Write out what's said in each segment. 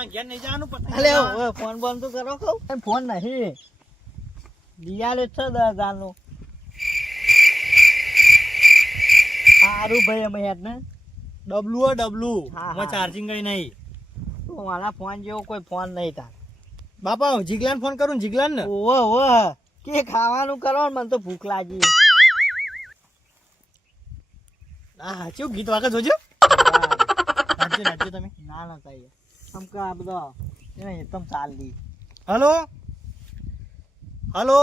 મોમાં ઘેર નહીં જવાનું પતંગ અલે હવે ફોન બોન તો કરો કહું ફોન નહીં દિયાલે છે 10,000 નો સારું ભાઈ અમે યાદ ને ડબલું હો ડબલું હા, હું હા. ચાર્જિંગ કઈ નહીં તો મારા ફોન જેવો કોઈ ફોન નહીં તાર બાપા જીગલાન ફોન કરું ને જીગલાન ને ઓવો ઓવો કે ખાવાનું કરો ને મને તો ભૂખ લાગી હા ચેવું ગીત વાગે જોજો નાચજો નાચજો તમે ના ના થાય તમ કે આ બધો એને એકદમ ચાલ દી હલો હલો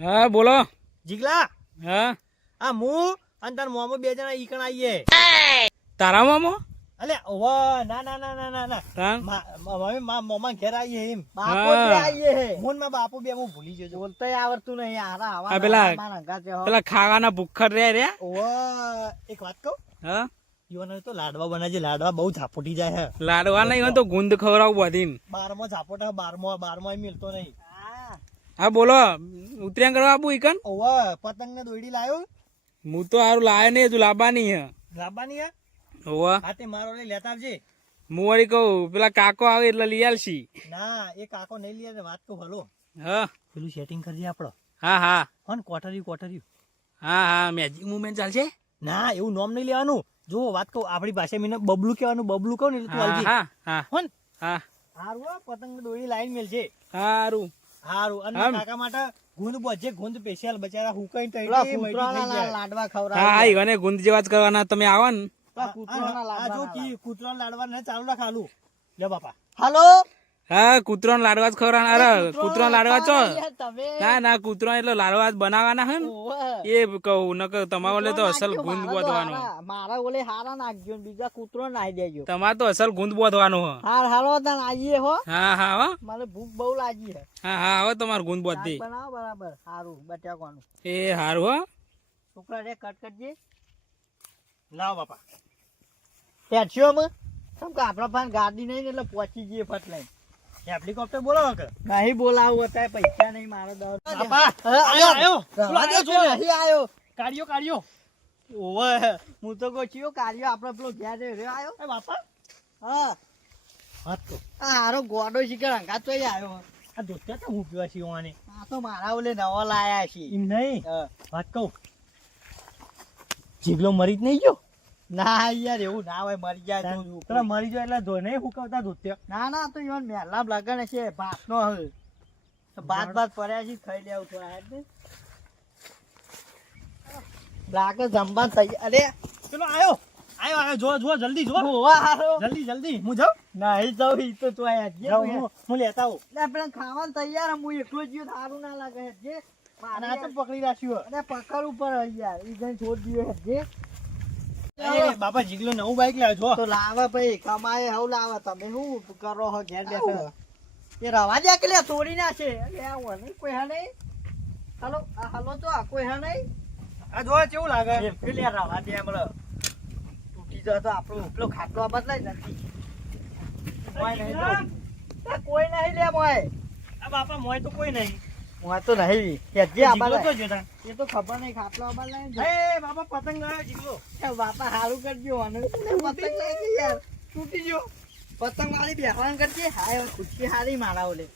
હા બોલો જીગલા હા આ હું અને તાર મોમો બે જણા ઈકણ આવીએ તારા મામો અલે ઓવા ના ના ના ના ના ના તાન મમ્મી મા મોમાં ઘેર આવીએ એમ બાપો હા. તે આઈએ હે મોન માં બાપુ બે હું ભૂલી ગયો છું બોલતોય આવડતું નહીં આરા આવા આ પેલા- મારા ગાતે હો પેલા ખાવાના ભૂખર રે ઓવા એક વાત કહું હા યુવાન તો લાડવા બનાવજે લાડવા બહુ ઝાપોટી જાય હે લાડવા નહીં હોય તો ગુંદ ખવડાવું બધીને 12મો ઝાપોટા 12મો મિલતો નહીં હા હા બોલો ઉતર્યા કરવા આપું ઈકન ઓવા પતંગ ને દોયડી લાયો હું તો હારું લાયો નહીં હજુ લાવવાની હે લાવવાની હે હોવા હા તે મારો લઈ લેતા આવજે હું વળી કહું પેલા કાકો આવે એટલે લઈ આલશી ના એ કાકો નહીં લે ને વાત કહું હલો હા પેલું સેટિંગ કરજે આપડો હા હા હન કોટર્યું હા હા મેજિક મુવમેન્ટ ચાલશે ના એવું નોમ નહીં લેવાનું જો વાત કહું આપણી પાસે મને બબલું કહેવાનું બબલું કહું ને એટલે તું હા આવજે હા હા હન હા હારું હો, પતંગ ને દોયડી લાઈન મેલજે હારું હારું અને આમ. કાકા માટે ગુંદ બોજે ગુંદ સ્પેશિયલ બચારા હુકાઈ પેલા તઈ કૂતરાના લાડવા હા ખવડાવે હા ઈવને ગુંદ જેવા જ કરવાના તમે આવો ને પેલા કૂતરાના આ જો લાડવા કી કૂતરાના લાડવા ને ચાલુ રાખ આલુ લે બાપા હાલો હા કૂતરાના લાડવા જ ખવડાવવાના અરે કૂતરાના લાડવા ચો તમે ના ના કૂતરા એટલે લાડવા જ બનાવવાના હે ને ઓવે. એ કહું નકર તમારે તો અસલ નાખજો, ગુંદ મારા તો બોધવાનો હારા- મારા ઓલે હારા નાખજો ને બીજા કૂતરો નાખી દેજો તમારે તો અસલ ગુંદ બોધવાનો હો હાર હાલો તને આવીએ હો હા હા હો મને ભૂખ બહુ લાગી છે હા હા હવે તમારે ગુંદ બોધ દે શાક બનાવો બરાબર સારું બટાકાનું એ હારું હો છોકરા રે કટ કરજે લાવ બાપા ટેક્સીઓ માં કેમ કે આપણા પાસે ગાડી નહીં ને એટલે પહોંચી જઈએ ફટ લઈને હેલિકોપ્ટર બોલાવો કે નહીં બોલાવું અત્યારે પૈસા નહીં મારો દોર બાપા આયો આયો રવા દે જો નહીં આવ્યો કાઢ્યો ઓવે હું તો કહું છું કાર્યો આપણે પેલો ઘેર રહ્યો આવ્યો એ બાપા હા હાથ તો આ હારો ગોડો શીખર અંગાત તો આવ્યો આ દોસ્તા તો હું પીવા સીવાની આ તો મારા ઓલે નવો લાયા છે એમ નહીં હા. વાત કહું જીગલો મરી જ નહીં ગયો ના યાર એવું ના હોય મરી જાય તો પેલા મરી ગયો એટલે ધોઈ નહીં હુકવતા ધોત્યા ના ના તો ઈવન મેલા લગન છે ભાત નો હવે તો ભાત ભાત પડ્યા છે ખાઈ લેવું થોડા હેડ ને લાગે જમવા તૈયાર અરે પેલો આયો જો જલ્દી જો હોવા હારો જલ્દી હું જાઉં નહીં જાઉં ઈ તો તું આયા જે જાઉં હું લેતા આવું લે પેલા ખાવાનું તૈયાર હું એકલો જ ગયો સારું ના લાગે જે અને આ તો પકડી રાખ્યું અને પકડ ઉપર હોય યાર ઈ જઈને છોડ દીયો જે એ બાપા જીગલો નવું બાઈક લાવ્યો જો તો લાવે ભાઈ કમાય હવ લાવે તમે શું કરો હો ઘેર બેઠા એ રવા દે કે લે તોડી નાખે અલે આ વળી કોઈ હા નહીં હાલો આ હાલો તો આ કોઈ હા નહીં આ જો કેવું લાગે એ પેલે રવા દે હમણાં તૂટી જાય તો આપણો ઉપલો ખાટલો બદલાય નથી કોઈ નહીં તો એ કોઈ નહીં લે મોય આ બાપા મોય તો કોઈ નહીં મોય તો નહીં કે જે જીગલો આબાલ તો જોતા એ તો ખબર નહીં ખાટલો બદલાય ને એ બાપા પતંગ લાવ્યો જીગલો એ બાપા હારું કરજો અને પતંગ લાગી યાર તૂટી ગયો પતંગ વાળી બેહવાન કરજે હાય ખુશી હારી મારા ઓલે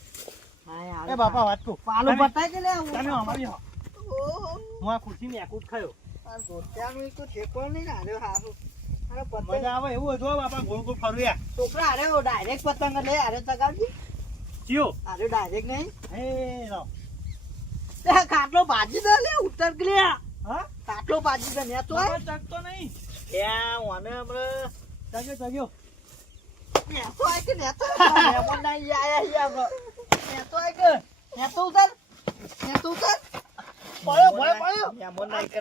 હાય હારું એ બાપા વાત કહું પાલું બતાય કે લે તમે અમારી હો ઓહો હું આ ખુરશી ને એકૂટ ખાયો આ ગોત્યાનું ઈ તો ઠેકો નહીં ને હારે હારું હારે પતંગ મજા આવે એવું જો બાપા ગોળ ગોળ ફરવ્યા છોકરા હારે ડાયરેક્ટ પતંગ લે હારે ચગાવજી ચિયો હારે ડાયરેક્ટ નહીં એ લાવ લે ખાટલો ભાજી દે લે ઉતર કે લે હા ખાટલો ભાજી દે ને તો બાપા ચકતો નહીં ત્યાં ઓને હમણાં ચગ્યો ને તો આય કે ને તો મેમન નહીં આયા હી આપણો ને તો આય કે ને તો ઉતર પડ્યો મેમન નહીં કે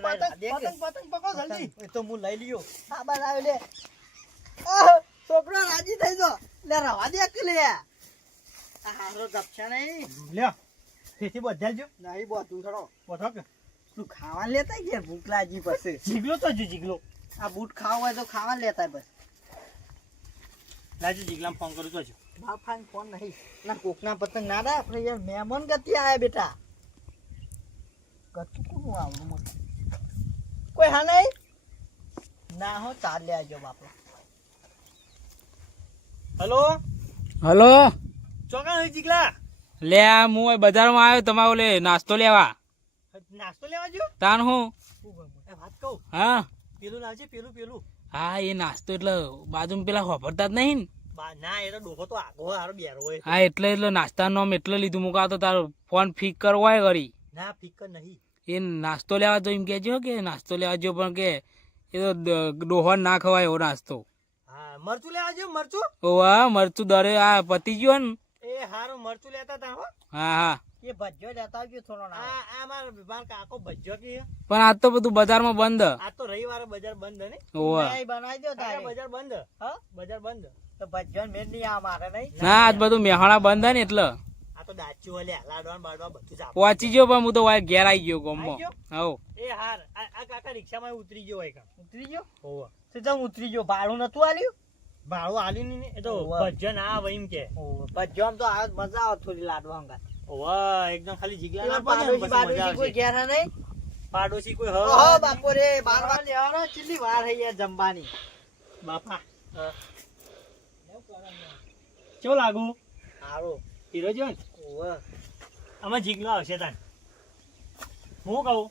પતંગ પકડો જલ્દી એ તો હું લઈ લ્યો હા બસ આવ્યો લે છોકરો રાજી થઈ ગયો લે રવા દે કે લે આ હારો દપછા નહીં લ્યો તેથી બધા જો નહીં બોતું ખરો પોઠો કે તું ખાવા લેતા ગયા ભૂખ લાગી પછી જીગલો તો જીગલો આ બૂટ ખાવા હોય તો ખાવા લેતા બસ લાજુ જીગલામ ફોન કરું તો બાફાન ફોન નહીં ના કોકના પતંગ ના દે આપણે યાર મહેમાન ગતિ આયા બેટા કતું કોનું આવડું મોટું કોઈ હા નહીં ના હો ચાલ લે આવજો બાપા હેલો હલો ચોકા હોય જીગલા લે આ હું અહીં બજારમાં આવ્યો તમારો લે નાસ્તો લેવા. નાસ્તો લેવા જો તાન હું વાત કહું હા પેલું લાવજે પેલું હા એ નાસ્તો એટલે બાજુમાં પેલા વાપરતા જ નહીં ને. ના એ તો ડોહો તો આગો હારો બેરો હોય હા એટલે નાસ્તાનું નામ એટલે લીધું મુકા તો તારો ફોન ફિક કરવો હોય કરી ના ફિકર નહીં એ નાસ્તો લેવા તો એમ કહેજો કે નાસ્તો લેવા જો પણ કે એ તો ડોહો ના ખવાય એવો નાસ્તો. હા મરચું લેવા જો મરચું ઓવા મરચું દરે આ પતી ગયો ને. એ હારું મરચું લેતા તા હો હા હા એ ભજ્જો લેતા આવજો થોડો ના આ માર કાકો ભજ્જો કે પણ આજ તો બધું બજારમાં બંધ. આ તો રવિવારે બજાર બંધ ને ઓવા નહીં બનાવી દો તારે બજાર બંધ હા બજાર બંધ તો ભજ્જો મેં નહીં આ મારે નહીં ના આજ બધું મેહાણા બંધ હે ને એટલે આ તો દાચું હલે લાડવાન બાડવા બધું જ આપે. પહોંચી ગયો પણ હું તો વાય ઘેર આવી ગયો ગમો. આઈ હવ એ હાર આ કાકા રિક્ષામાં ઉતરી ગયો હોય કા ઉતરી ગયો હોવા તો જમ ઉતરી ગયો ભાડું નતું આલ્યું ભાડું આલી ની એ તો હોવે. ભજન આ વઈ એમ કે ભજ્જો આમ તો આ મજા આવે થોડી લાડવા અંગા હોવા એકદમ ખાલી જીગલા ના પાડોશી પાડે બાડોશી કોઈ ઘેર હે નહીં પાડોશી કોઈ ઓહો હ બાપોરે 12 વાર લેવાનો કેટલી વાર હે યાર જમવાની બાપા કેવું લાગુ હારો હીરો જો ને ઓવે આમાં જીગલો આવશે તાન હું કહું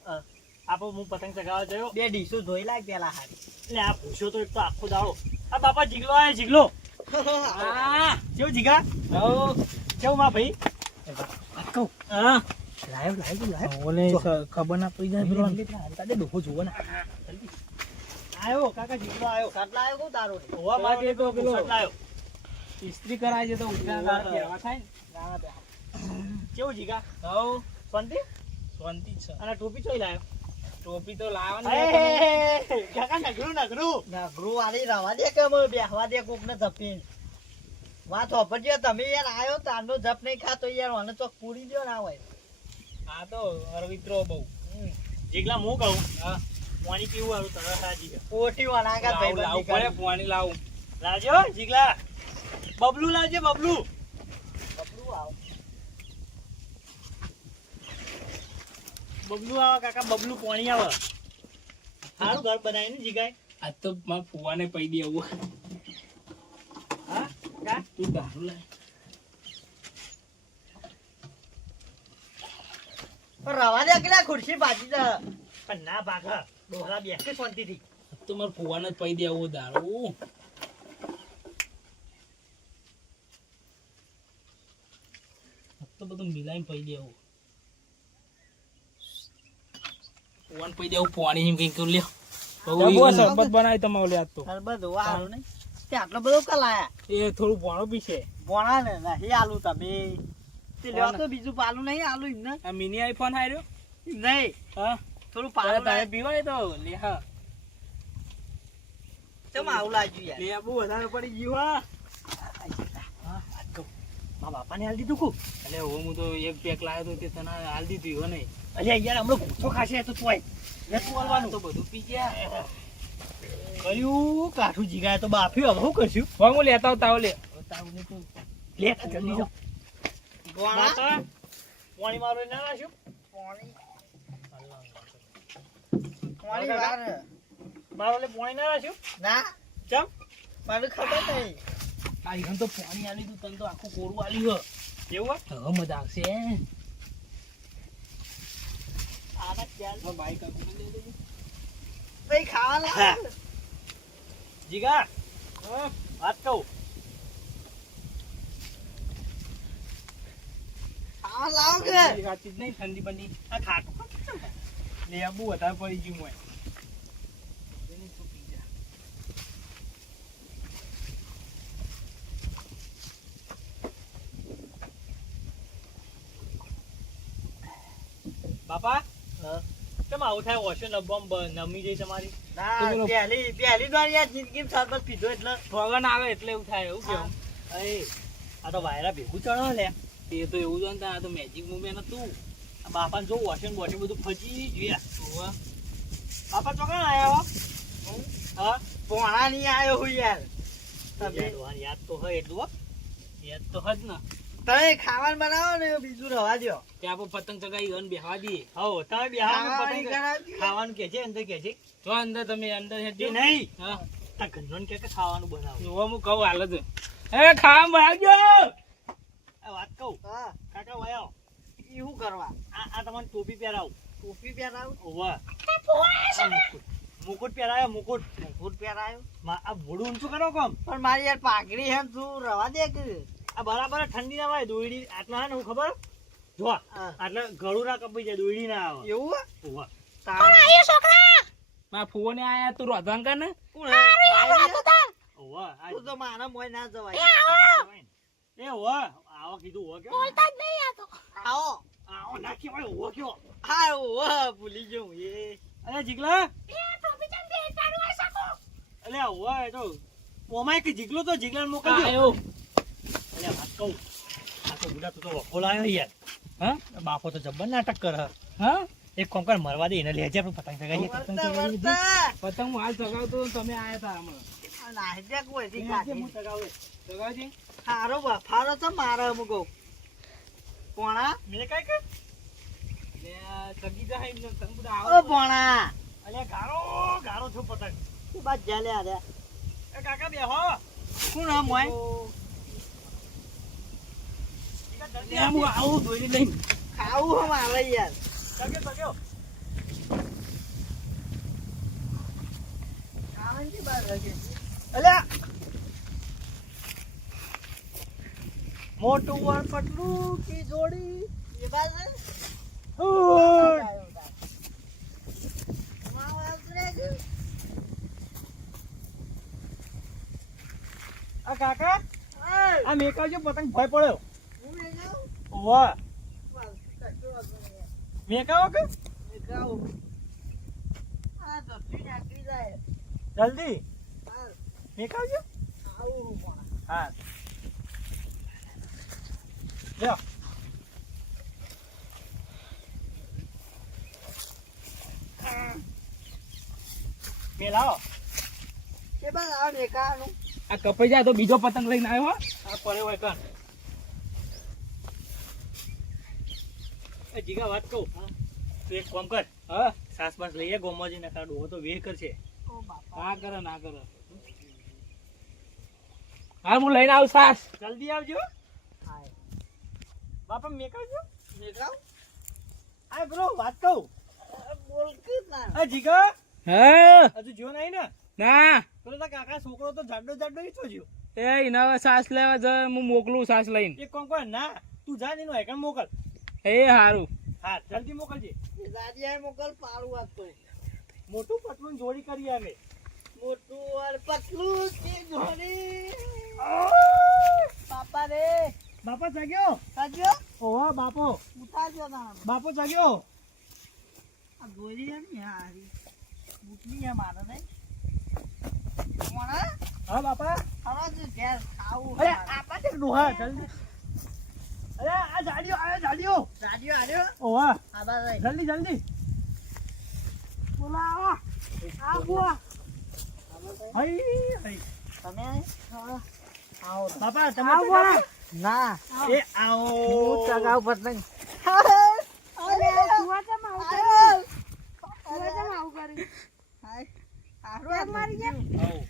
આપો હું પતંગ ચગાવવા જયો બે ડીશો ધોઈ લાગ પેલા હારી એટલે આ પૂછ્યો તો એક તો આખો દાડો આ બાપા જીગલો આય જીગલો હા કેવું જીગા કેવું માં ભાઈ કહું હા લાયો ઓલે ખબર ના પડી જાય પેલો તાડે ડોહો જોવો ને આયો કાકા જીગલો આયો કાટલા આવ્યો કોણ તારો હોવા માટે તો પેલો લાયો ઇસ્ત્રી કરાય છે તો ઉઠા પહેરવા થાય કેવું જીગા હવ શાંતિ શાંતિ છે. અને ટોપી ચોઈ લાયો ટોપી તો લાવવાની કાકા નગરું નગરું વાળી રવા દે કે અમે બેહવા દે કોક ને જપીન વાત હોપડજો તમે યાર આયો તારનો જપ નહીં ખાતો યાર મને ચોક પૂરી દો ના હોય આ તો અરવિત્રો બહુ જીગલા હું કહું પાણી પીવું હારું તરત રાજી ઓટી વણાગા ભાઈ લાવું પડે પાણી લાવું. લાવજો જીગલા બબલું લાવજે બબલું બબલું આવે કાકા બબલું પાણી આવે સારું ઘર બનાવીને જીગાય આજ તો મારા ફુવાને પૈ દેવું. હા કા તું દારૂ લાય. પણ રવા દે કે ખુરશી બાજી દે પણ ના ભાગા ડોહરા બેસે શાંતિથી આજ તો મારા ફુવાને જ પૈ દેવું દારૂ. આજ તો બધું મિલાઈને પૈ દેવું. ફુવાને પૈ દેવું પાણી એમ કઈ કર્યું લ્યો. બહુ શરબત બનાવી તમારે લે આજ તો. સરબત હોવા હારું નહીં તે આટલો બધો કલાયા એ થોડું પાણું બી છે. ભોણા ને નહીં આલુ તમે તે લ્યો તો બીજું પાલું નહીં આલુ એમને આ મિની આઈફોન હાર્યો નહીં હા થોડું તારે પાલું તારે નહીં પીવાય તો લે હા ચમ આવું લાગ્યું યાર લે બહુ વધારે પડી ગયું હા. મારા બાપાને હાલ દીધું કુ એટલે હું તો એક પેક લાવ્યો તો તે તને હાલ દીધું હો નહીં. અલ્યા યાર હમણાં ગુસ્સો ખાશે તો તોય નતું હાલવાનું તો બધું પી ગયા. કર્યું કાઠું જીગાય તો બાફ્યું હવે શું કરશું હવે હું લેતા આવતા લે લે જલ્દી જાઓ ભોણા બાપા પાણી મારો ના નાખ્યું પાણી પાણી વાર મારો લે પાણી ના નાખ્યું ના ચમ મને ખબર નહીં આ ઈવન તો પાણી આલી તું તને તો આખું કોરું આલ્યું એવું હે. હવે મજા આવશે. આના ક્યાં બાઈક આપી દે દેજો. ભાઈ ખાવા હા. લાવ જીગા વાત કહું ખાવા લાવ કે આ ચીજ નહીં ઠંડી બંડી આ ખાટું લેબુ વધારે પડી ગયું હોય. એને તો પી જા. બાપા કેમ આવું થાય ઓછો નમી જાય તમારી ના તો બોલો. પહેલી વાર યાર જિંદગીમાં સરબત પીધો એટલે ફગન આવે એટલે એવું થાય એવું કેવું. અરે આ તો વાયરા ભેગું ચડો લે એ તો એવું જ ને આ તો મેજિક મુમેન્ટ હતું. આ બાપાને જો વોશિંગ બોટિંગ બધું ફજી જોયા હોવે. બાપા ચોકણ આયા હા ભોણા નહીં આવ્યો હું યાર તમે યાદ તો હોય એટલું હો. યાદ તો હજ ને તમે ખાવાનું બનાવો ને બીજું રવા દો કે આપણે પતંગ ચગાવી ગન બેહવા દઈએ. હો તમે બે ખાવાની કરાવજો. ખાવાનું કે છે અંદર કે છે તો અંદર તમે અંદર હેડજો. એ નહીં હા આ ઘરનો કે ખાવાનું બનાવો જોવા હું કહું હાલ જ એ ખાવા બનાવજો. આ વાત કહું હા કાકા વાયો ઈ શું કરવા આ તમને ટોપી પહેરાવું ટોપી પહેરાવ ઓવા મુકુટ પહેરાયો મુકુટ ભૂત પહેરાયો આ ભોડું ઊંચું કરો કોમ પણ મારી યાર પાઘડી હે ને તું રવા દે કે આ બરાબર ઠંડી ના આવે દોયડી આટલા હે ને હું ખબર જો હા. આટલે ગળું ના કપાઈ જાય દોયડી ના આવે એવું હે? ઓવા મારા ફુવાને આયા તું રોધન કર ને. કોણ હે? બાઈ? ઓવા આ તું તો મારા મોય ના જવાય એ ઓવા આવો કીધું ઓવા કે આવો આવો ના કહેવાય ઓવા કયો હા ઓવા ભૂલી ગયો હું એ અરે જીગલા અલે ઓવા એ તો ઓમાય કે જીગલો તો જીગલાને મોકલજો આયો. અલે વાત કહું આ તો બુડા તું તો વખોલ આવ્યો યાર હા બાપો તો જબ્બર નાટક કરે હા એક કોમ કર મરવા દે એને લેજે આપણે પતંગ ચગાવીએ પતંગ વર્તા, ચગાવીએ વર્તા. પતંગ હું હાલ ચગાવતો તમે આયા તા હમણાં. આ નાહ્યા કોઈથી હું કાઢી. ચગાવે ચગાવજે. હારો બફારો તો મારે અમુકો પોણા મેં કાઈ કે લે આ ચગી જાય એમને તમે બધા ઓ આવો. પોણા અલે ગારો છો પતંગ તું બાદ જાલે આ રે એ કાકા બેહો કોણ હે મોય લે હું આવું દોરી લઈને. ખાવું હે મારે યાર સગ્યો ખાવાની બાર લાગે અલે મોટું વણ પટલું કી જોડી એ બાદ ઓય આ કાકા આ મેકાવજો પતંગ ભય પડ્યો ઓવા મેકાવો કે જલ્દી મેકાવજો હા લ્યો મેલાવો આ કપાઈ જાય તો બીજો પતંગ લઈને આવ્યો હો. આ પડે હોય કાન એ જીગા વાત કહું તું એક કામ કર હા સાસ બાસ લઈએ ગોમાજી ના કાઢો તો વેહ કરશે ના કરે ના કરે. હા હું લઈને આવું સાસ. જલ્દી આવજો બાપા મેકાવજો આ બ્રો વાત કહું આ જીગા હા હજુ જો નહીં ને ના પેલો તારા કાકા છોકરો તો જાડો જાડો ઈ જોજો એ એના સાસ લેવા જાય હું મોકલું સાસ લઈને. એક કામ કર ના તું જા ને એનો હેકન મોકલ એ હારું. હા જલ્દી મોકલજે મોકલ પાડું આપતો મોટું પતલું જોડી કરીએ અમે મોટું और पतलू की जोड़ी पापा रे બાપા જાગ્યો काजो ઓવા બાપો उठा जो ना બાપો જાગ્યો आ गोरी है नहीं हारी मुटली है मारा नहीं मोना હા બાપા हवा जो गैस खाऊ અરે આપા તે ડોહા જલ્દી અરે આ જાડિયો राडियो आ रहे हो ઓવા आबा रे જલ્દી જલ્દી બોલાવો આ બુઆ હઈ હઈ તમે आओ બાપા તમે આવો ना એ આવો હું ચગાવ પતંગ અરે તુવા તો માવ કરી હાય મારી ગયા આવો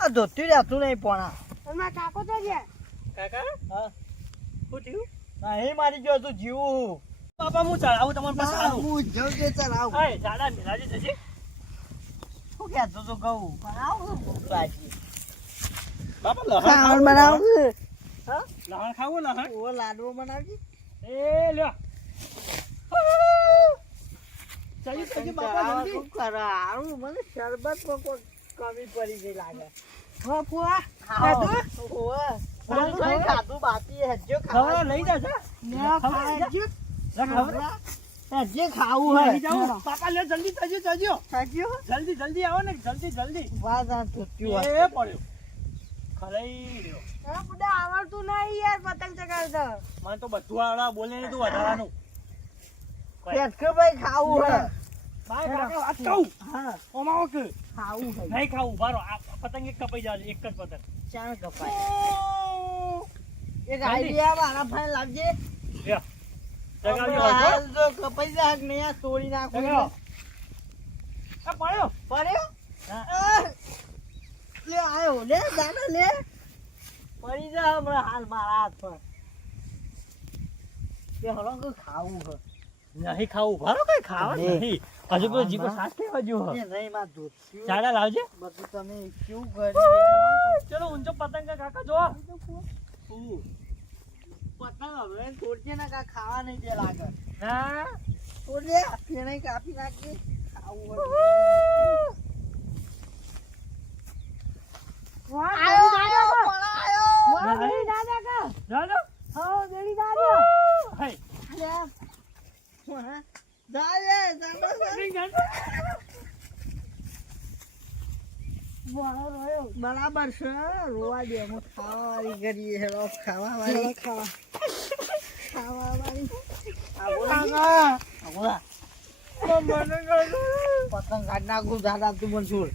આ ધોતી જાતું નહીં પોણા એમાં કાકો તો ગયા કાકા હા શું થયું ના એ મારી ગયો તું જીવું બાપા હું ચડાવું તમારી પાસે આવું હું જઉં કે ચલાવ હાય જાડા મિલાજી જજે શું કહેતો તો કહું બનાવું બાજી બાપા લહણ ખાવાનું ખાવું બનાવું હા લહણ ખાવું લહણ ઓ લાડવો બનાવજી એ લ્યો ચાલી ચાલી બાપા જલ્દી શું કરો આવું મને શરબતમાં કોઈ કમી પડી ગઈ લાગે હો ફુવા ખાધું ઓવે ખાધું નહીં ખાધું બાકી હજુ ખવડા લઈ જા જા ને ખાવડા ખાજો હજુ ખાવું હે લઈ જાઓ બાપા લે જલ્દી જજો જજો ખાજો જલ્દી જલ્દી આવો ને જલ્દી જલ્દી વાત આ ધોત્યું એ પડ્યો ખરાઈ રહ્યો એ બુડા આવડતું નહીં યાર પતંગ ચગાવતા મને તો બધું આવડા બોલે ને તું વધારાનું પેટકે ભાઈ ખાવું હે બાય કાકા વાત કહું હા ઓમાવો કે ખાવું હે નહીં ખાવું બારો આ પતંગ એક કપાઈ જાય એક જ પતંગ ચાર કપાય એક આઈડિયા મારા ભાઈ લાવજે લ્યો જગાવજો હાલ જો કપાઈ જાય નહીં આ તોડી નાખું જગાવો આ પડ્યો પડ્યો હા. લે આયો લે દાદા લે પડી જા હમણાં હાલ મારા હાથ પર કે હલો કે ખાવું છે નહીં ખાવું ભારો કઈ ખાવા નહીં. નહીં હજુ પેલો જીભો સાસ લેવા જો એ નહીં માં દૂધ પીવું. ચાડા લાવજે બધું તમે શું કર્યું ચલો ઊંચો પતંગ કાકા જો પતંગ હવે તોડજે ને કાંઈ ખાવા નહીં દે લાગે ના તોડજે ફેણે કાપી નાખજે ખાવું હોય. વાહ, આયો, દેડી દાદા કા. પણ આયો. વાહ, દેડી દાદા કા. જાજો હા, દેડી દાદા. હે અલ્યા. હા. જાય, જાય. વાહ, રોયો. બરાબર છે રોવા દે અમે ખાવા વાળી કરીએ હેલો ખાવા વાળી ખાવા વાળી પતંગ કાઢ નાખું દાદા તું મને છોડ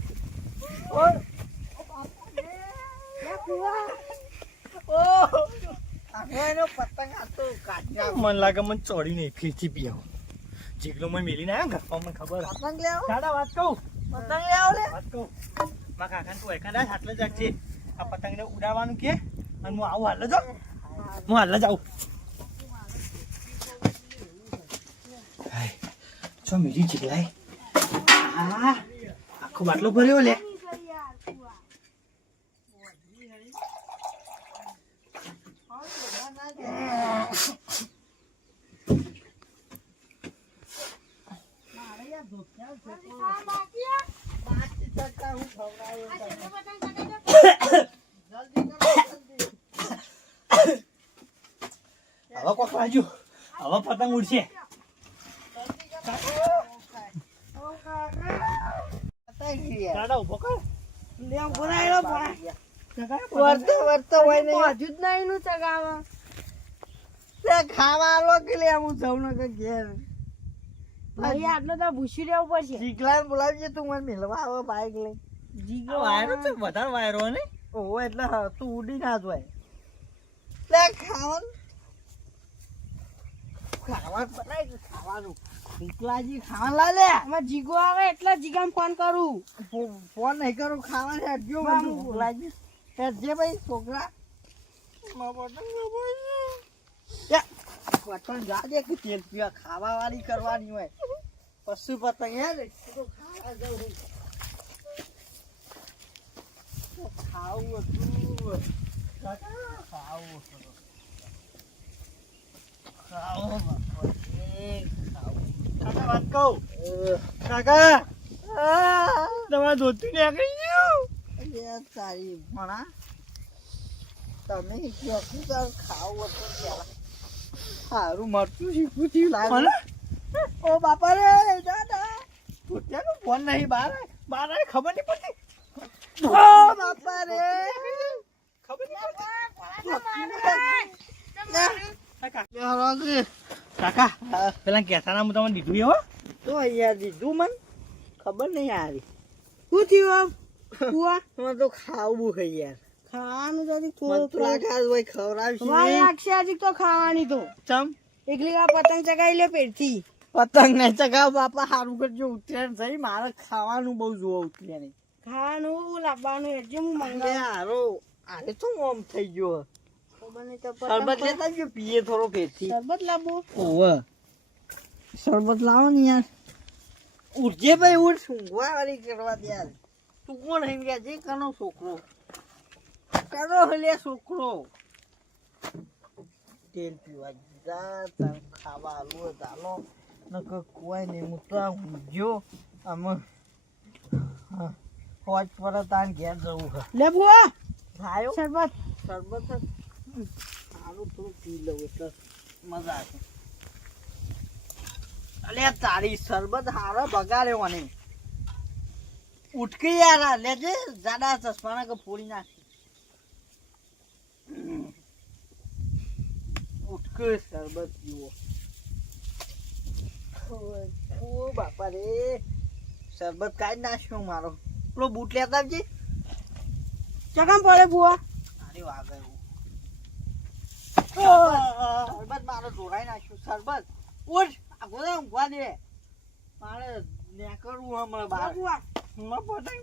લે ફુવા. એનો પતંગ આ તો કાઢી નાખું મને લાગે મને ચોરી નહીં ફીરથી પીઆવ જીગલો મને મેલીને આવ્યો ઘરમાં મને ખબર પતંગ લેવો ચાડા વાત કહું પતંગ લેવો લે વાત કહું મારા કાકાને તું એકાદા આટલે જ છે આ પતંગને ઉડાડવાનું કે અને હું આવું હાલ જો હું હાલ જ આવું છો મેલી જીગલાય હા આખો બાટલો ભર્યો લે નહીં કરી યાર, ફુવા. આ બાકી આ? આ છેલ્લો પતંગ ચગાવી દો. હવે કોક બાજુ હવે પતંગ ઉડશે ચાડા ઉભો કર લે, બોલાયેલો પણ. વર્તો વર્તો હોય નહીં બધું જ નહીં નું ચગાવે. લે ખાવા આલો કે લે હું જઉં ને કે ઘેર ભાઈ આટલો તો ભૂસી રહેવું પડશે. જીગલાને બોલાવજે તું મને મિલવા આવે બાઈક લઈ જીગો વાયરો છે વધારે વાયરો ને ઓહો એટલે હા, તું ઉડી ના જોય લે ખાવાનું બનાવી દે, ખાવાનું જીગલાજી ખાવાનું લા લે આમાં જીગો આવે એટલે જીગાને ફોન કરું. ફોન નહીં કરું ખાવાનું હેડજો વાહ, મને ભૂખ લાગી હેડજે ભાઈ છોકરા પતંગ જાજે કે તેલ પીવા ખાવા વાળી કરવાની હોય પશુ પતંગ હે ને તો ખાવા જવું ખાવું હતું ખાવું ખાવું કાકા વાત કહું કાકા તમારે ધોતી ને આકડી ગયું તારી ભણા તમે કયો શું તાર ખાવું હતું પેલા સારું મરતું શીખવું થયું લાગે ઓ બાપા રે દાદા ધોતિયાનો ફોન નહીં બહાર બહાર આય, ખબર નહીં પડતી ઓ બાપા રે ખબર નહીં રોગ કાકા પેલા કેસાના હું તમને દીધું એવો તો યાર દીધું મન ખબર નહીં યારી શું થયું આમ? ફુવા, મને તો ખાવું છે યાર ખાવાનું તો હજી મને તો થોડું લાગે આજ ભાઈ ખવડાવશે વાર નહીં. લાગશે હજી તો ખાવાની તો. ચમ એકલી આ પતંગ ચગાવી લે પેટથી. પતંગ નહીં ચગાવ બાપા સારું કરજો ઉત્તરાયણ થઈ મારે ખાવાનું બહુ જોવા ઉત્તરાયણ ખાવાનું લાવવાનું એટલે હું અરે મંગાવું. હારો આરે તો ઓમ થઈ ગયો ખબર નહીં તો શરબત પતંગ લેતા જો પીએ થોડો પેટથી શરબત લાવવું. ઓવે શરબત લાવો ને યાર ઉઠજે ભાઈ ઉઠ ઊંઘવા વાળી કરવા દે યાર તું કોણ હઈ ગયા જે કનો છોકરો કનો હલે છોકરો તેલ પીવા જા તાર ખાવા આલો દાલો નકર કોઈ નહીં હું તો ઊંઘ્યો આમ હોજ પર તાન ઘેર જવું છે લે ફુવા, ખાયો શરબત. શરબત સારું થોડું પી લઉં એટલે મજા આવે અલે તારી શરબત હારો બગાડ્યો મને ઉઠકી યાર આ લેજે જાડા ચશ્માના કે ફોડી નાખી ઉઠકે શરબત પીવો ઓ બાપા રે શરબત કાઢી નાખ્યો મારો પેલો બૂટ લેતા આવજે ચગામ પડે ફુવા. અરે વાગે શરબત મારો ઢોરાઈ નાખ્યું શરબત ઉઠ આ ગોદા ઊંઘવા દે મારે નીકળવું હમણાં બહાર ફુવા, પતંગ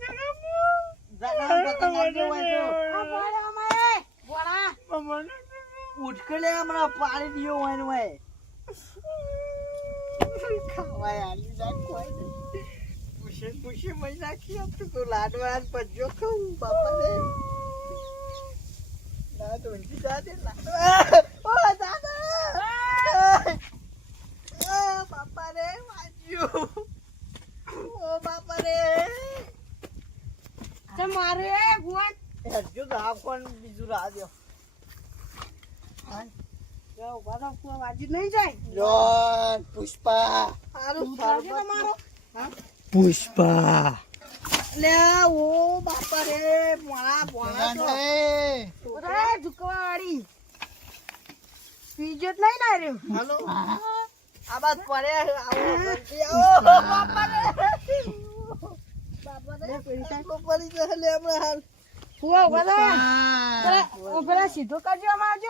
જાડા પતંગ આવજો હોય તો આ પડે અમારે. ભોળા ઉઠકલે હમણાં પાડી દીયો હોય ને હોય ખાવાય આલી નાખવાય ને પૂછે મય નાખી આપતો તો લાડવા પજ્જો ખાઉં બાપા રે ના તો ઊંચી જાતે લાડવા ઓ દાદા બાપા રે વાજ્યો ઓ બાપા રે તે મારે ભુવન હજુ તો આ કોણ બીજું રાહ દ્યો જો બાબા ફુવા વાજી નહીં જાય જોન પુષ્પા હારું વાજી તમારો પુષ્પા લે ઓ બાપા રે મોળા તો રે ઝુકવા વાળી પીજો જ નહીં ના રે હાલો આ બાદ પડે આવો જલ્દી આવો બાપા રે પડી જશે લે હમણાં હાલ ફુવા ઉભા પેલા સીધો કરજો અમાર જો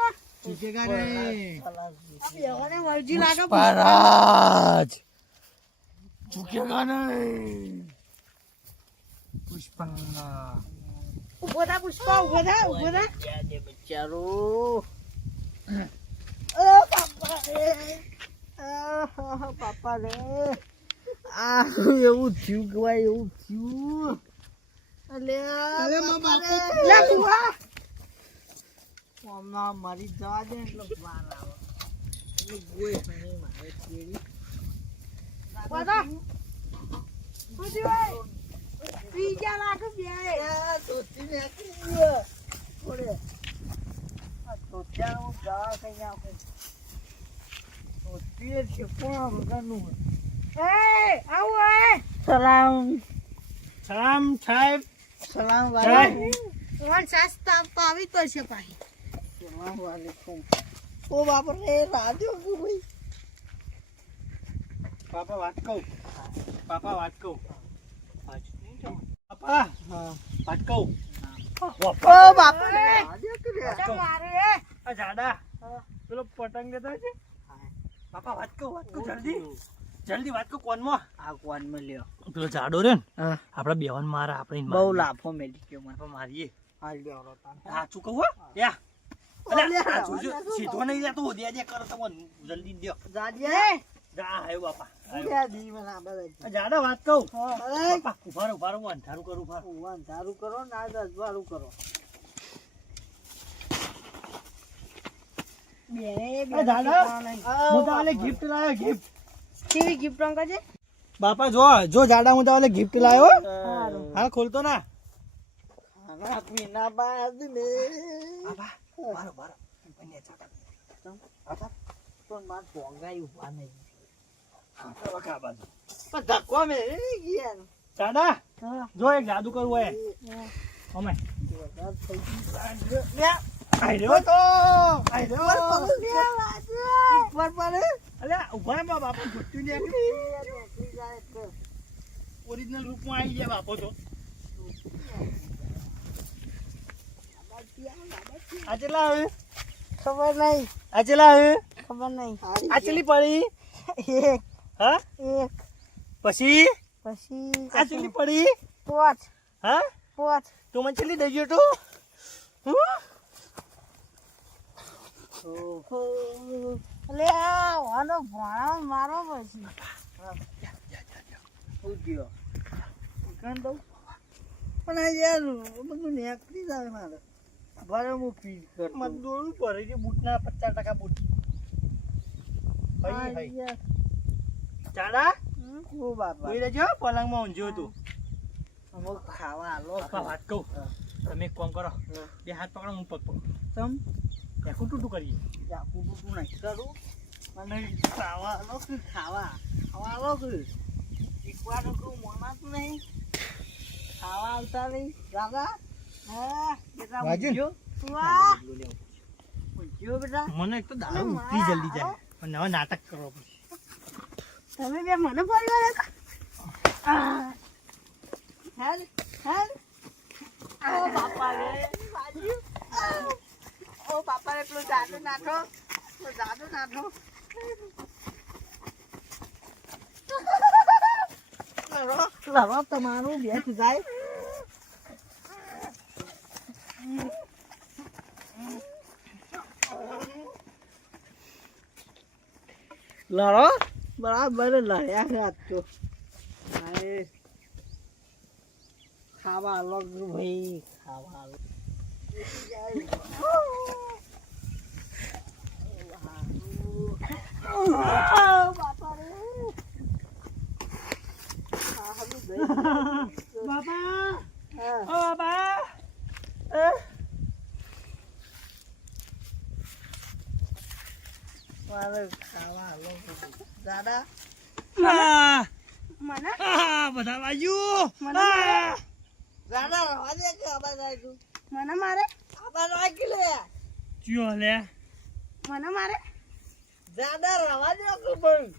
બેવાને મરજી લાગે પરાજ ચૂકેગા નહીં પુષ્પા ઉભો થા પુષ્પા ઉભો થા બચારો બાપા રે આ એવું થયું કહેવાય એવું થયું અલે બાપા રે લે ફુવા હમણાં મરી જવા દે એટલે વાર આવે એટલે ગોય નહીં મારે કેરી બધા પૂછી ભાઈ પીજા લાગે બે ધોતી નાખી દીધો થોડે આ ધોતિયાનું હું દવા કઈ નાખું ધોતી છે કોણ વગરનું એ આવો એ સલામ સલામ સાહેબ સલામ જય. વાલેકુમ વન સસ્તા પાવી તો છે પાહી સલામ વાલેકુમ ઓ બાપા રે રાજો કે ભાઈ પાપા વાત કહું પાપા હા વાત કહું ઓ બાપા રે રાજો કે રે તે મારે આ જાડા પેલો પતંગ લેતો છે પાપા વાત કહું જલ્દી વાત કહું કોનમાં આ કોણ મળ્યો પેલો જાડો રે ને હા આપડે બેવાન મારા આપણે બહુ લાફો મેલી ગયો મને આપણે મારીએ હાલ લ્યો રોતા સાચું કહું હો યા અલ્યા, આ જોજો, સીધો નહીં લે તું દે કરો તમે જલ્દી દ્યો જાજે જા આવ્યો બાપા ઉડ્યા દી મને આ બધા આ જાડા વાત કહું અરે બાપા ઉભા રહો અંધારું કરું ઉભા રહો. ભગવાન તારું કરો ના દસવાળું કરો બે આ જાડા હું તો આલે ગિફ્ટ લાવ્યો ગિફ્ટ કેવી ગિફ્ટ અંકા છે બાપા જો જાડા હું તો આલે ગિફ્ટ લાવ્યો સારું હા ખોલતો ના ખાના પીના બાદ મે બાપા બારો બંને જાડા પણ માર પોંગાઈ ઉભા નહીં વખા બાજુ પણ ધક્કો મે ગયા જાડા હા જો એક જાદુ કરવું હોય અમે આઈ રહ્યો તો આઈ રહ્યો પર પડે અલ્યા ઉભા રે બાપા ગુટ્ટી ને ઓરિજિનલ રૂપમાં આવી જાય બાપો તો આ ચેલા આવે ખબર નહીં આ ચેલા આવે ખબર નહીં આ ચેલી પડી એક હા એક પછી પછી આ ચેલી પડી પોચ હા પોચ તું મને ચેલી દઈ ગયો તું અલે આ વાનો ભણા મારો પછી ઉડ્યો કાન દઉં પણ આ યાર બધું નેકળી જાય મારે ભરે હું ફીલ કરતો મત દોડવું પડે કે બૂટના 50% બૂટ હા હઈ યાર ચાડા ઓ બાપા કોઈ રહેજો પલંગમાં ઊંઝ્યો તું અમુક ખાવા આલો બાપા વાત કહું તમે એક કામ કરો બે હાથ પકડો હું પગ પકડો તમ એકું ટૂટું કરીએ જાકું બુકું નહીં કરું અને ખાવા આલો કે ખાવા આલો કે શીખવાનું કહું મોનાતું નહીં ખાવા આવતા નહીં દાદા હા બેટા વાજુ. ઊંઘ્યો? વાહ ઊંઘ્યો બેટા મને એક તો દારૂ ઉતરી જલ્દી જાય પણ હવે નાટક કરવો પડશે તમે બે મને ફરવા દેખો હેલ હેલ ઓ બાપા રે વાજ્યું. ઓ બાપા રે પેલો જાદુ નાખો લડો તમારું બેસ જાય લડો બરાબર લડ્યા છે આજ તો હાય. ખાવા અલગ ભાઈ ખાવા અલગ બાપા હા. ઓ બાપા મારે ખાવા અલગ દાદા મને બધા બાજુ દાદા રવા દે કે આબા જાય મને મારે આબા રાખી લે ચિયો લે મને મારે દાદા રવા દે કે ભાઈ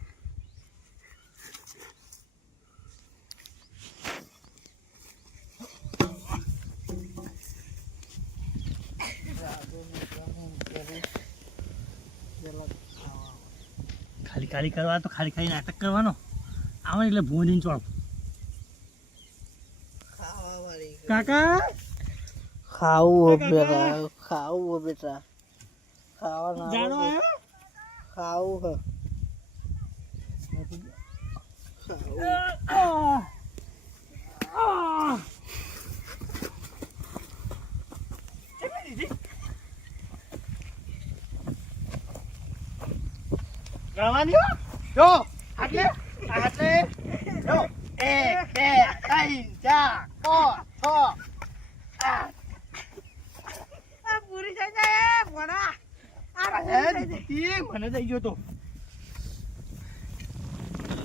ખાલી ખાલી કરવા તો ખાલી ખાલી નાટક કરવાનો આવે એટલે ભૂંડીને ચોળ ખાવા વાળી કાકા ખાવું બેટા ખાવું બેટા ખાવા જાણો ના આવ્યો ખાવું ગણવાની હો જો આટલે જો 1 2 3 4 5 6 આ પૂરી થઈ જાય ભણા આ પૂરી થઈ જાય. મને થઈ ગયો તો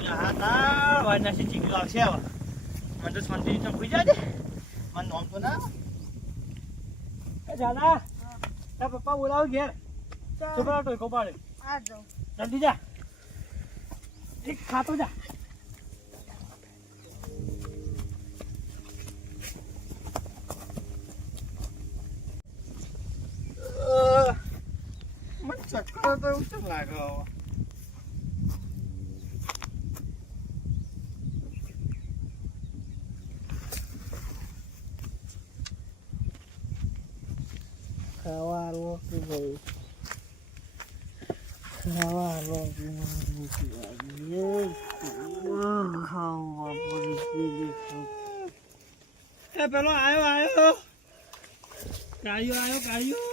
આ ના વારના સી ચીકલો આવશે હવે મને તો શાંતિ તો ભૂઈ જાજે મને નોમ તો ના એ જાના તા પપ્પા બોલાવ ઘેર છોકરા ટોયકો પાડે આ જાઉં. જલ્દી જા એક ખાતો જા મને ચક્કર તો એવું કેમ લાગે હવે ખાવા રોકી ભાઈ ખાવા રોકી ખાવા પૂરી એ પેલો આયો કાળિયો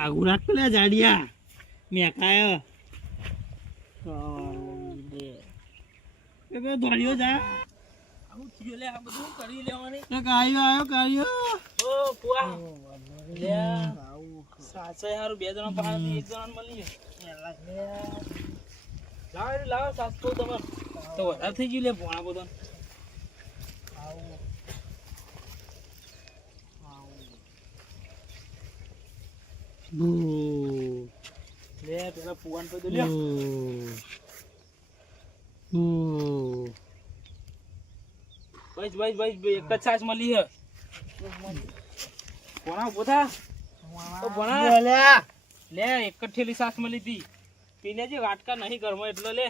આગુ રાખ પેલા જાડિયા મેં કાયો એ બે ધોળિયો જા આવું થયો લે આ બધું કરી લેવાની એ કાળિયો ઓ કુવા લે સાચે હારું બે જણા પાડી એક જણા મળી લાવ સાસકો તમે તો વધારે થઈ ગયું લે ભોણા બધો લે પેલા પુવાન પે દો લે બસ એક જ છાસ મળી હે ભોણા પોતા તો ભોણા લે એક જ ઠેલી છાસ મળી હતી પીને જે વાટકા નહીં ઘરમાં એટલો લે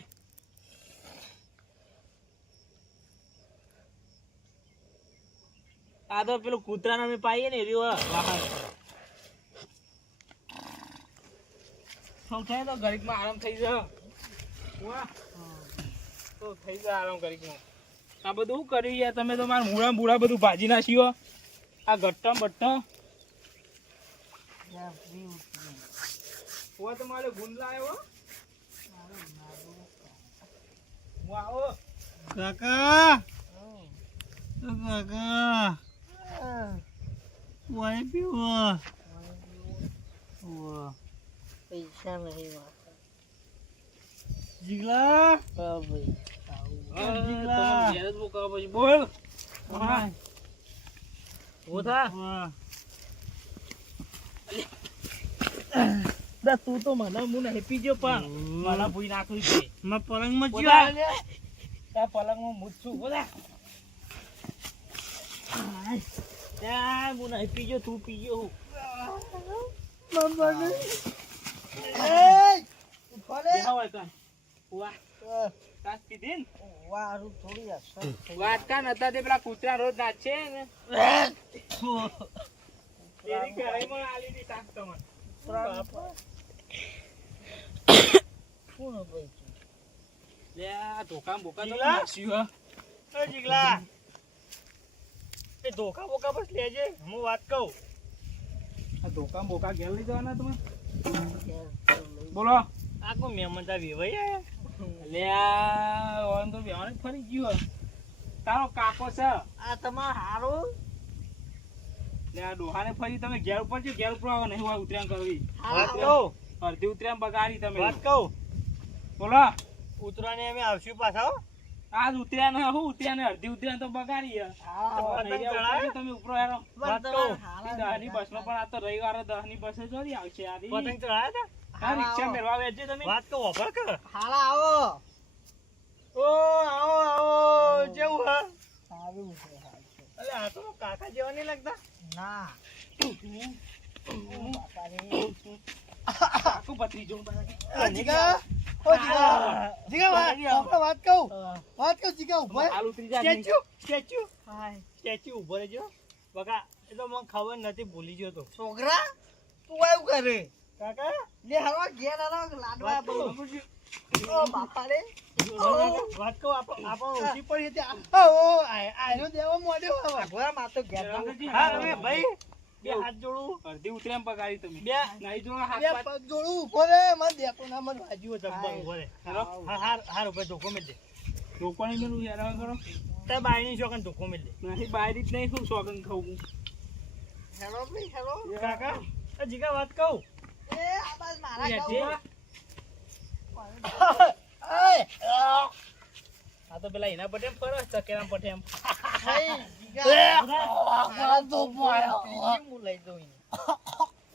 આ તો પેલું કૂતરાને અમે પાઈએ ને એવી વાહન થાય તો ઘડીકમાં આરામ થઈ જાય તો થઈ જાય આરામ ઘડીકમાં આ બધું કર્યું યાર તમે તો મારા મૂળા બૂળા બધું ભાજી નાખ્યો આ ગટ્ટા બટ્ટા તો મારે ગુંદ લાવ્યો હું આવો કાકા વાય પીવો પૈસા નહીં વાતા જીગલા ભાઈ બોલ તું તો મને હું નહીં પીજો પણ મને ભૂઈ નાખ્યું છે પલંગ માં પલંગ માં હું છું બોલા ત્યાં હું નહીં પીજો તું પીજો વાહ તાસ પીધી ને વારું થોડી અસર થઈ વાટકા નતા તે પેલા કૂતરા રોજ નાચે ને તેરી કરાઈમાં આલી દી તાસ તમને કોણ ભાઈ લે આ ધોકામ બોકા તો જીગલા? નાખ્યું હે. એ જીગલા એ ધોકા બોકા બસ લેજે હું વાત કહું આ ધોકામ બોકા ઘેર લઈ જવાના તમે બોલો આ કો મહેમાન તા વેવાઈ લે આ ઓન તો બેવાને ફરી ગયો તારો કાકો છે આ તમાર હારું લે આ ડોહાને ફરી તમે ઘેર ઉપર છો ઘેર ઉપર આવો નહીં હોય ઉતરાણ કરવી વાત કહું અડધી ઉતરાણ બગાડી તમે વાત કહું બોલો ઉતરાને અમે આવશું પાછા હો. આજ ઉતર્યા ને હું ઉતર્યા ને અડધી ઉતર્યા તો બગાડી હે. પતંગ ચડાવે? તમે ઉપરો હેરો વાત કહું દહની બસનો પણ આ તો રવિવારે 10 ની બસે જોડી આવશે આ રી. પતંગ ચડાયા આ રિક્ષા મેળવા વેચજો તમે હતા વાત કહું વાપર કર હાલા આવો ઓ આવો આવો જેવું હા સારું છે સારું છે. અલે આ તો કાકા જેવા નહીં લાગતા ના બાપા રે આખું પતરી જો જીગા ઓ જીગા જીગા વાત કહું જીગા ઉભો હાલ ઉતરી જા સ્ટેચ્યુ સ્ટેચ્યુ ઉભો રહેજો બકા એ તો મને ખબર નથી ભૂલી ગયો તો છોકરા તું આવું કરે કાકા લે હાલો ઘેર હાલો લાડવા વાત કહું. ઓ બાપા રે વાત કહું આપણો ઓછી પડી હતી આનો દેવા મોડ્યો હવે ભગવાન માં તો ઘેર જાઉં. હા હવે ભાઈ બે હાથ જોડું અડધી ઉતર્યા બગાડી તમે બે નહીં જોડો હાથ બે પાછ. પગ જોડું ઉભો રે મને દેખો ના મને વાજ્યું જબ્બર ઉભો રે હેલો હા હાર ઉપર ધોકો મેલ દે લોકોને મેલું યાર કરો તે બાયની શોકન ધોકો મેલ દે નહીં બહાર જ નહીં શું સોગન ખાવું હેલો ભાઈ હેલો કાકા આ જીગા વાત કહું એ આ બાજ મારા યાર, જે. ગાઉં. આ તો પેલા એના પટેમ ફરસ ચકેરામ પટેમ હઈ, જીગા. આ તો મારો બીજી હું લઈ દઉં એને.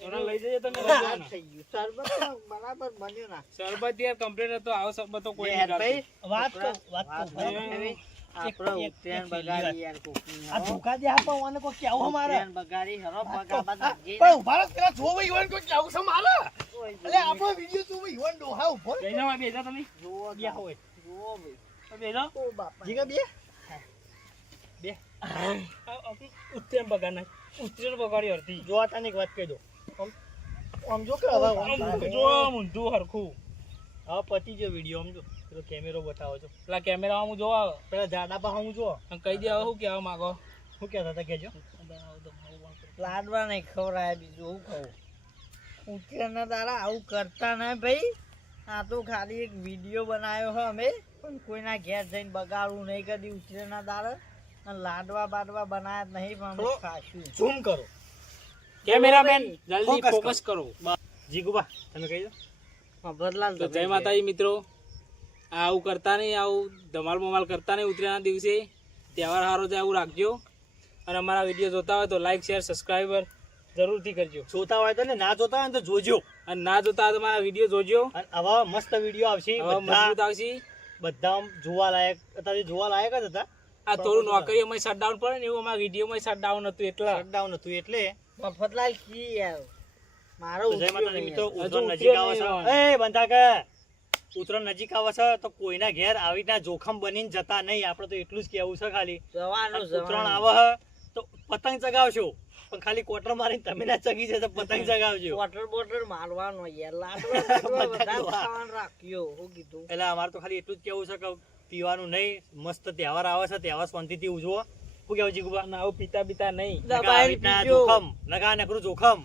એને લઈ જજો તમે લઈ જજો ને. થઈ ગયું શરબત તો બરાબર બન્યું ના શરબત યાર કમ્પ્લીટ હતો આવો શરબત તો કોઈ લે નહીં ભાઈ ગાળતું. વાત કહું ભાઈ. આપણે ઉત્તરાયણ બગાડી યાર કોકની આ હો. ધોકા દે આપો મને કોઈ કેવો મારે ઉત્તરાયણ બગાડી હરો બગાબા નાખી. પણ ઉભા રહો, પેલા જો ભાઈ ઈવન કોઈ કેવું છે મારે એટલે આપણો વિડિયો તું ભાઈ ઈવન ડોહા ઉભો રે. બેસા માં બેસા તમે જુઓ બે હોય જુઓ ભાઈ. તો બેસો ઓ બાપા જીગા બે ઉત્તરાયણ બગાડ નાખ ઉત્તરાયણ બગાડી અડધી જો તને એક વાત કહી દો આમ જો કે હવે આમ જો ઊંધું હરખું હવે પતી ગયો વિડિયો આમ જો પેલો કેમેરો બતાવો છો પેલા કેમેરામાં હું જોવા પેલા જાડા પા હું જો અને કહી દે હવે શું કહેવા માંગો શું કહેતા હતા કેજો લાડવા નહીં ખવડાય બીજું હું કહું ઉત્તરાયણના દાડા આવું કરતા ના ભાઈ આ તો ખાલી એક વિડીયો બનાવ્યો હે અમે પણ કોઈના ઘેર જઈને બગાડવું નહીં કદી ઉત્તરાયણના દાડા અને લાડવા બાડવા બનાવ્યા જ નહીં પણ અમે થોડો ખાશું ઝૂમ કરો કેમેરામેન જલ્દી Focus ફોકસ કરો જીગુબા તમે કહી દો ભરલાલ તો જય માતાજી મિત્રો આવું કરતા નહીં આવું ધમાલ બમાલ કરતા નહીં ઉત્તરાયણના દિવસે તહેવાર સારો જાય આવું રાખજો અને અમારા વિડીયો જોતા હોય તો લાઈક શેર સબસ્ક્રાઈબર જરૂરથી કરજો જોતા હોય તો ને ના જોતા હોય ને તો જોજો અને ના જોતા હોય તો મારા વિડીયો જોજો અને આવા મસ્ત વિડીયો આવશે હવે મજબૂત આવશે બધા જોવા લાયક અત્યારે જોવા લાયક જ હતા આ થોડું નોકરીઓમાં શટડાઉન પડે ને એવું અમારા વિડીયોમાં શટડાઉન હતું એટલે લોકડાઉન હતું એટલે મફતલાલ કી યાર મારો તો જય ઉતર્યો માતાજી નહીં મિત્રો યાર. ઉત્તરાયણ હજુ નજીક આવે ઉતર્યો છે નહીં એ બંધા કે ઉત્તરાયણ નજીક આવે છે તો કોઈના ઘેર આવી રીતના જોખમ બનીને જતા નહીં આપણે તો એટલું જ કહેવું છે ખાલી જવાનું ઉત્તરાયણ જવાનું આવે છે તો પતંગ ચગાવશો પણ ખાલી કોટર મારીને તમે ના ચગી છે તો પતંગ ચગાવજો વોટર બોટલ મારવાનો યાર લાડવા બાડવા બધા બધા ડોહા. ખાવાનું રાખ્યો હું કીધું એટલે અમારે તો ખાલી એટલું જ કેવું છે કે પીવાનું નહીં મસ્ત તહેવાર આવે છે તહેવાર શાંતિથી ઉજવો શું કેવું જીગુબા આવું પીતા પીતા નહીં નકા આવી રીતના જોખમ નકા નકરું જોખમ